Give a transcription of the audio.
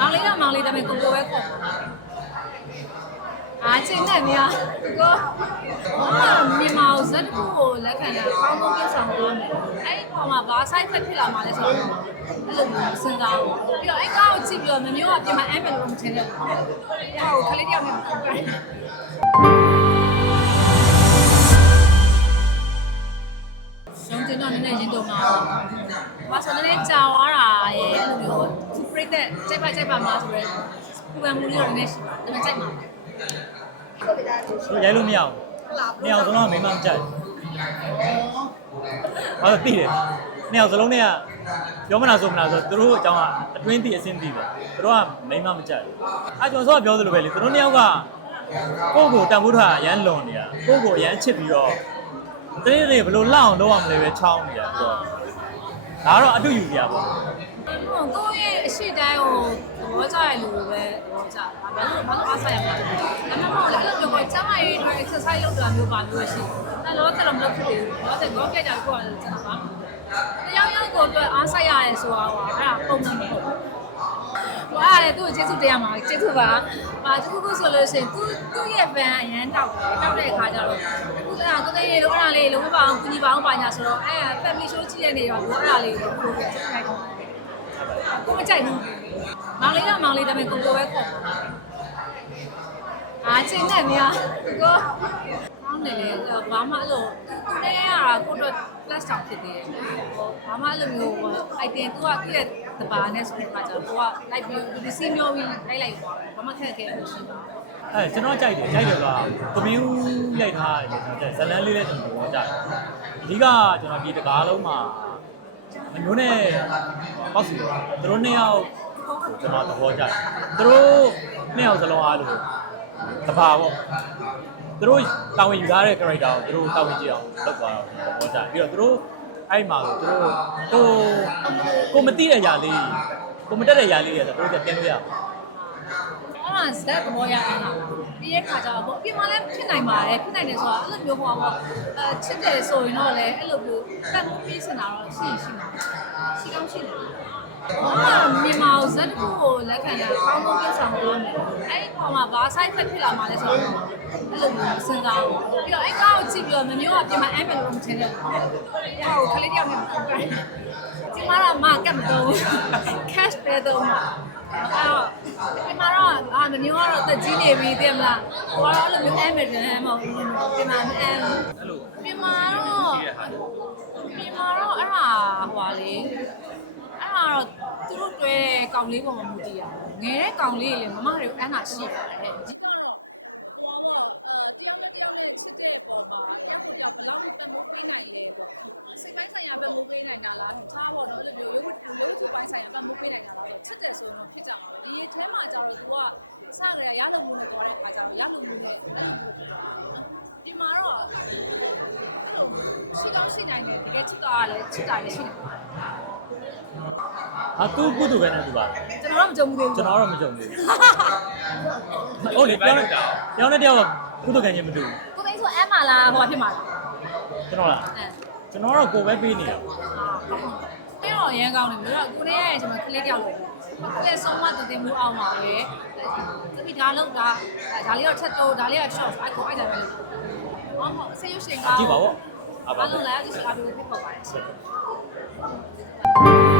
မောင်လေးတော့မောင်လေးဒါပေမဲ့ကိုကိုပဲခေါ်အားချင်းနဲ့မြာကိုဘာမြန်မာဇက်ကူကိုလက်ခံတာကောင်းကောင်းပြဆောင်လို့မယ်အဲ့ဒီပေါ်မှာဘာ side effect ဖြစ်လာမှာလဲဆိုတော့အဲ့လိုမျိုးစဉ်းစားဖို့ပြီးတော့အဲ့ကောက်ကိုကြည့်ပြီးတော့မမျိုးကပြင်မှာအဲ့မယ်လို့မထင်တဲ့ဘူးဟိုခလေးတယောက်နဲ့ပတ်သက်ရှုံးတင်တော့နည်းနည်းရင်တုံတာ။ဘာဆိုတော့လည်းကြာသွားတာရဲ့အဲ့လိုမျိုးသူပြိ တဲ့ကြိုက်ပါကြိုက်ပါမလားဆိုရဲပူပန်မှုလေးတော့နည်းနည်းရှိတယ်။ဒါပေမဲ့ကြိုက်မှာရိုက်လို့မရဘူး။နှစ်ယောက်စလုံးကမိမမကြိုက်ဘူး။ဘာလို့သိတယ်။နှစ်ယောက်စလုံးနဲ့ကပြောမလားဆိုမလားဆိုသူတို့အကြောင်းကအတွင်းသိအစင်းသိတယ်။သူတို့ကမိမမကြိုက်ဘူး။အဲကျွန်တော်ဆိုကပြောသလိုပဲလေသူတို့နှစ်ယောက်ကကိုယ့်ကိုတန်ဖိုးထားရမ်းလွန်နေတာ။ကိုယ့်ကိုရမ်းချစ်ပြီးတော့တနေ့တနေ့ဘယ်လိုလောက်အောင်လုပ်အောင်လဲပဲချောင်းနေတာဆိုတော့ ဒါကတော့အတူယူပြပါပေါ့။ဟိုကိုယ့်ရဲ့အရှိတိုင်းကိုသဘောကျရလို့ပဲသဘောကျတာ။ဘာလို့ဘာလို့အားဆိုင်ရမှာလဲ။ဒါမှမဟုတ်လည်းအဲ့လိုမျိုးကျမရေးအတွက် exercise လုပ်တာမျိုးပါမျိုးရှိ။အဲ့တော့ကတော့မလုပ်ဖြစ်ဘူး။တော့တဲ့ကောကြကြကိုရတယ်ကျွန်တော်ပါ။တယောက်ယောက်ကိုအတွက်အားဆိုင်ရတယ်ဆိုတာကအဲ့ဒါပုံမှန်မဟုတ်ဘူး။ ဘာလဲသူ့ကိုကျေးဇူးတရားမှာကျေးဇူးပါ။ဟာတခုခုဆိုလို့ရှိရင်သူသူ့ရဲ့ van အရန်တောက်တယ်။တောက်တဲ့အခါကျတော့အခုကကိုသိရေလို့အဲ့ဒါလေးလုံးမပါအောင်ကူညီပါအောင်ပါညာဆိုတော့အဲ့ family show ကြည့်တဲ့နေရောအဲ့ဒါလေးကိုပြောပြချက်ခိုင်းပါကိုမကြိုက်ဘူး။မောင်လေးတော့မောင်လေးဒါပေမဲ့ကိုကိုပဲခေါ်အားချင်းနဲ့မြာကိုကောင်းတယ်လေဘာမှအဲ့လိုတဲရတာကိုတော့ plus တောင်ဖြစ်သေးတယ်ဟိုဘာမှအဲ့လိုမျိုးဟို item သူကသူ့ရဲ့ တဘာနဲ့ဆိုတဲ့အခါကျတော့ကိုက like ပြီးဒီစီမျိုးပြီးလိုက်လိုက်သွားတယ်ဘာမှခက်ခဲမရှိပါဘူးအဲကျွန်တော်ကြိုက်တယ်ကြိုက်တယ်ဆိုတာကွန်မြူရိုက်ထားတယ်ကျွန်တော်ဇလန်းလေးလည်းကျွန်တော်ကြိုက်တယ်အဓိကကျွန်တော်ဒီတကားလုံးမှာမမျိုးနဲ့ပေါ့စီသူတို့နှစ်ယောက်ကျွန်တော်သဘောကျတယ်သူတို့နှစ်ယောက်စလုံးအားလို့တဘာပေါ့သူတို့တာဝန်ယူထားတဲ့ character ကိုသူတို့တာဝန်ကြည့်အောင်လုပ်သွားတော့သဘောကျတယ်ပြီးတော့သူတို့ အဲ့မှာဆိုသူတို့ကိုကိုမသိတဲ့ຢာလေးကိုမတက်တဲ့ຢာလေးတွေဆိုသူတို့ကပြန်လို့ရအောင်အဲ့ဒါဇက်သဘောရအောင်လားပြီးရဲ့ခါကျတော့အပြင်မှာလည်းဖြစ်နိုင်ပါတယ်ဖြစ်နိုင်တယ်ဆိုတာအဲ့လိုမျိုးဟောပေါ့အဲချစ်တယ်ဆိုရင်တော့လည်းအဲ့လိုမျိုးတတ်မှုပေးစင်တာတော့ရှိရင်ရှိမှာရှိကောင်းရှိတယ်ဘာ မြန်မာဇက်ကူကိုလက်ခံတာကောင်းကောင်းပြဆောင်လို့မယ်အဲ့ဒီပေါ်မှာဘာ side effect ဖြစ်လာမှာလဲဆိုတော့အဲ့လိုမျိုးစဉ်းစားဖို့ပြီးတော့အဲ့ကားကိုကြည့်ပြီးတော့မမျိုးကပြင်မှာအဲ့မယ်လို့မထင်တဲ့ဘူးဟိုခလေးတယောက်နဲ့ပတ်သက်ဒီမှာတော့မကတ်မတော့ cash ပဲတော့မှာအဲ့တော့ဒီမှာတော့အာမမျိုးကတော့တက်ကြီးနေပြီသိမလားဟိုကတော့အဲ့လိုမျိုးအဲ့မယ်တယ်မဟုတ်ဘူးပြင်မှာမအဲ့ဘူးအဲ့လိုပြင်မာတော့ပြင်မာတော့အဲ့ဒါဟိုပါလေ အဲ့ဒါတော့သူတို့တွဲတဲ့ကောင်လေးပုံမှန်မူတည်ရငယ်တဲ့ကောင်လေးလေမမတွေကိုအန်းတာရှိပါတယ်အဓိကတော့ဟိုပါပေါ့တယောက်နဲ့တယောက်နဲ့ချစ်တဲ့ပုံမှာတယောက်ကိုတယောက်ဘယ်လောက်ပတ်မှုပေးနိုင်လဲပေါ့စိတ်ပိုင်းဆိုင်ရာပတ်မှုပေးနိုင်တာလားထားပေါ့နော်အဲ့လိုမျိုးရုပ်ရုပ်ထုပိုင်းဆိုင်ရာပတ်မှုပေးနိုင်တာလားဆိုချစ်တယ်ဆိုရင်ဖြစ်ကြမှာဒီထဲမှာကျတော့ तू ကစကြရရလုံမှုနဲ့ပေါ်တဲ့ခါကျတော့ရလုံမှုနဲ့အဲ့လိုမျိုးပြောတာဒီမှာတော့ရှိကောင်းရှိနိုင်တယ်တကယ်ချစ်တာကလည်းချစ်တာလည်းရှိတယ် အတူကုတူပဲနဲ့တူပါကျွန်တော်တော့မကြုံဘူးကျွန်တော်တော့မကြုံဘူးဟုတ်လေပြောင်းလိုက်ပြောင်းလိုက်တယောက်ကကုတူခံခြင်းမတူကိုသိန်းဆိုအမ်းမလားဟိုဖြစ်မှာလားကျွန်တော်လားအဲကျွန်တော်တော့ကိုပဲပေးနေတာပြီးတော့ရန်ကောင်းတယ်ပြီးတော့ကိုလေးရဲ့ကျွန်တော်ကလေးတယောက်လို့ကလေးဆုံးမတည်တည်မှုအောင်ပါပဲဒီဒါလောက်ဒါဒါလေးတော့ချက်တော့ဒါလေးက short အဲ့ကိုအဲ့ဒါပဲလို့ဟုတ်ဟုတ်ဆေးရွှေရှင်ကောင်းကြည့်ပါဦးအဘာပါလို့လဲဒီစကားပြောဖြစ်ပေါ်ပါတယ်